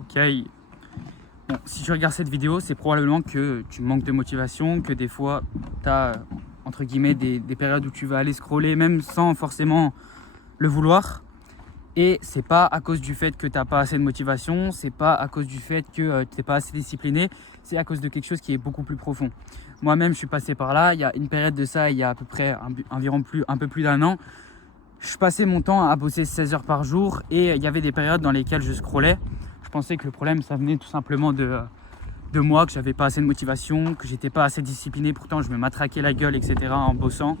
Ok. Bon, si tu regardes cette vidéo, c'est probablement que tu manques de motivation, que des fois, tu as, entre guillemets, des périodes où tu vas aller scroller, même sans forcément le vouloir. Et c'est pas à cause du fait que tu n'as pas assez de motivation, c'est pas à cause du fait que tu n'es pas assez discipliné, c'est à cause de quelque chose qui est beaucoup plus profond. Moi-même, je suis passé par là. Il y a une période de ça, il y a à peu près un peu plus d'un an. Je passais mon temps à bosser 16 heures par jour et il y avait des périodes dans lesquelles je scrollais. Je pensais que le problème, ça venait tout simplement de moi, que j'avais pas assez de motivation, que j'étais pas assez discipliné. Pourtant, je me matraquais la gueule, etc. en bossant.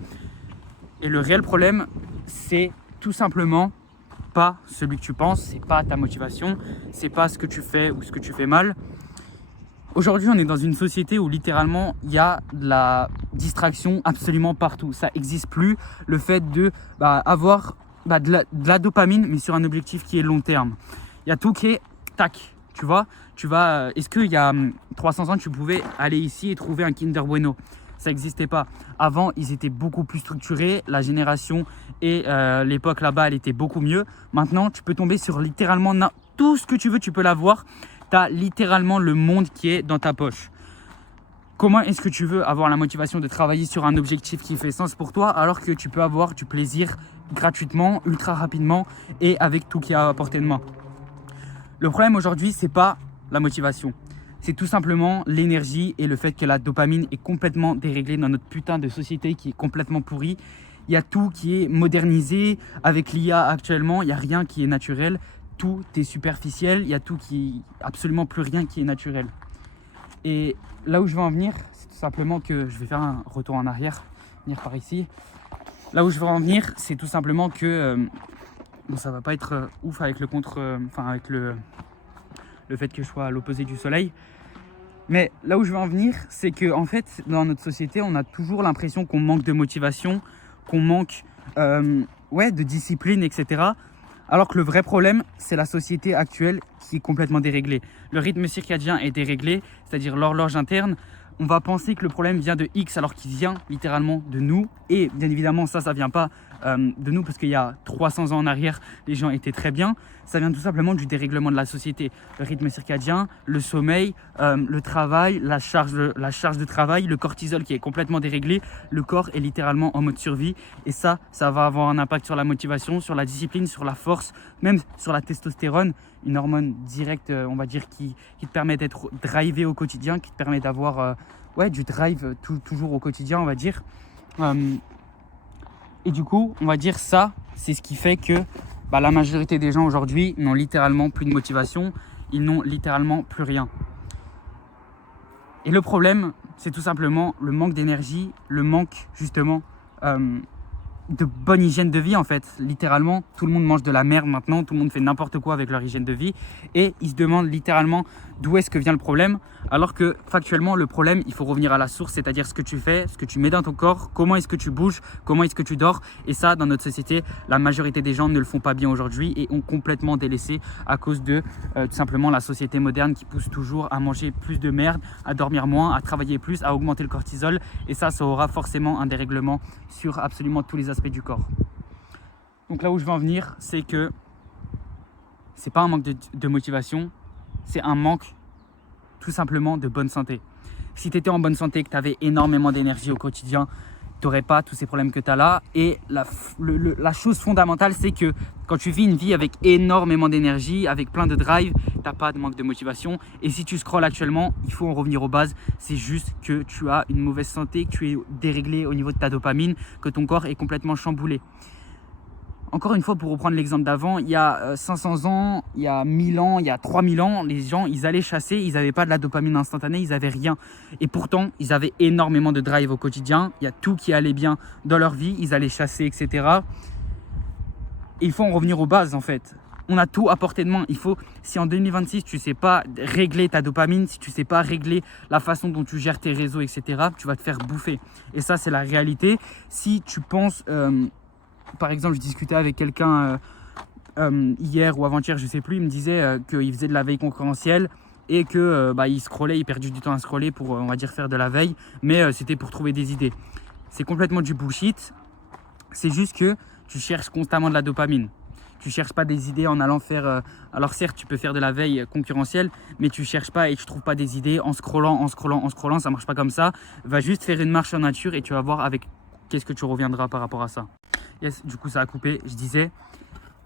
Et le réel problème, c'est tout simplement pas celui que tu penses, c'est pas ta motivation, c'est pas ce que tu fais ou ce que tu fais mal. Aujourd'hui, on est dans une société où littéralement il y a de la distraction absolument partout. Ça n'existe plus le fait de avoir de la dopamine, mais sur un objectif qui est long terme. Il y a tout qui est tac. Tu vois, est-ce qu'il y a 300 ans, tu pouvais aller ici et trouver un Kinder Bueno? Ça n'existait pas. Avant, ils étaient beaucoup plus structurés. La génération et l'époque là-bas, elle était beaucoup mieux. Maintenant, tu peux tomber sur littéralement tout ce que tu veux, tu peux l'avoir. Tu as littéralement le monde qui est dans ta poche. Comment est-ce que tu veux avoir la motivation de travailler sur un objectif qui fait sens pour toi alors que tu peux avoir du plaisir gratuitement, ultra rapidement et avec tout qui est à portée de main? Le problème aujourd'hui, c'est pas la motivation. C'est tout simplement l'énergie et le fait que la dopamine est complètement déréglée dans notre putain de société qui est complètement pourrie. Il y a tout qui est modernisé avec l'IA actuellement, il n'y a rien qui est naturel. Tout est superficiel, il y a tout qui absolument plus rien qui est naturel. Et là où je veux en venir, c'est tout simplement que je vais faire un retour en arrière, venir par ici. Là où je veux en venir, c'est tout simplement que bon, ça va pas être ouf avec avec le fait que je sois à l'opposé du soleil. Mais là où je veux en venir, c'est que en fait, dans notre société, on a toujours l'impression qu'on manque de motivation, qu'on manque de discipline, etc. Alors que le vrai problème, c'est la société actuelle qui est complètement déréglée. Le rythme circadien est déréglé, c'est-à-dire l'horloge interne. On va penser que le problème vient de X alors qu'il vient littéralement de nous. Et bien évidemment, ça vient pas de nous parce qu'il y a 300 ans en arrière, les gens étaient très bien. Ça vient tout simplement du dérèglement de la société. Le rythme circadien, le sommeil, le travail, la charge de travail, le cortisol qui est complètement déréglé. Le corps est littéralement en mode survie. Et ça va avoir un impact sur la motivation, sur la discipline, sur la force, même sur la testostérone. Une hormone directe, on va dire, qui te permet d'être drivé au quotidien, qui te permet d'avoir du drive toujours au quotidien, on va dire. Et du coup, on va dire ça, c'est ce qui fait que la majorité des gens aujourd'hui n'ont littéralement plus de motivation, ils n'ont littéralement plus rien. Et le problème, c'est tout simplement le manque d'énergie, le manque justement de bonne hygiène de vie en fait. Littéralement, tout le monde mange de la merde maintenant, tout le monde fait n'importe quoi avec leur hygiène de vie et ils se demandent littéralement d'où est-ce que vient le problème, alors que factuellement le problème, il faut revenir à la source, c'est-à-dire ce que tu fais, ce que tu mets dans ton corps, comment est-ce que tu bouges, comment est-ce que tu dors. Et ça, dans notre société, la majorité des gens ne le font pas bien aujourd'hui et ont complètement délaissé à cause de tout simplement la société moderne qui pousse toujours à manger plus de merde, à dormir moins, à travailler plus, à augmenter le cortisol. Et ça aura forcément un dérèglement sur absolument tous les aspects du corps. Donc là où je veux en venir, c'est que c'est pas un manque de motivation, c'est un manque tout simplement de bonne santé. Si tu étais en bonne santé, que tu avais énormément d'énergie au quotidien, tu n'aurais pas tous ces problèmes que tu as là. Et la chose fondamentale, c'est que quand tu vis une vie avec énormément d'énergie, avec plein de drive, tu n'as pas de manque de motivation. Et si tu scrolles actuellement, il faut en revenir aux bases. C'est juste que tu as une mauvaise santé, que tu es déréglé au niveau de ta dopamine, que ton corps est complètement chamboulé. Encore une fois, pour reprendre l'exemple d'avant, il y a 500 ans, il y a 1000 ans, il y a 3000 ans, les gens, ils allaient chasser, ils n'avaient pas de la dopamine instantanée, ils n'avaient rien. Et pourtant, ils avaient énormément de drive au quotidien, il y a tout qui allait bien dans leur vie, ils allaient chasser, etc. Et il faut en revenir aux bases en fait. On a tout à portée de main. Si en 2026, tu ne sais pas régler ta dopamine, si tu ne sais pas régler la façon dont tu gères tes réseaux, etc., tu vas te faire bouffer. Et ça, c'est la réalité. Si tu penses... par exemple, je discutais avec quelqu'un hier ou avant-hier, je ne sais plus, il me disait qu'il faisait de la veille concurrentielle et qu'il scrollait, il perdait du temps à scroller pour, on va dire, faire de la veille, mais c'était pour trouver des idées. C'est complètement du bullshit. C'est juste que tu cherches constamment de la dopamine. Tu cherches pas des idées en allant faire... alors certes, tu peux faire de la veille concurrentielle, mais tu cherches pas et tu trouves pas des idées en scrollant, ça marche pas comme ça. Va juste faire une marche en nature et tu vas voir avec qu'est-ce que tu reviendras par rapport à ça. Yes, du coup ça a coupé, je disais.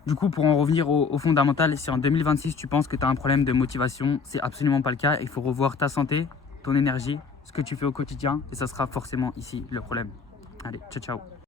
Du coup, pour en revenir au fondamental, si en 2026 tu penses que tu as un problème de motivation, c'est absolument pas le cas. Il faut revoir ta santé, ton énergie, ce que tu fais au quotidien et ça sera forcément ici le problème. Allez, ciao ciao.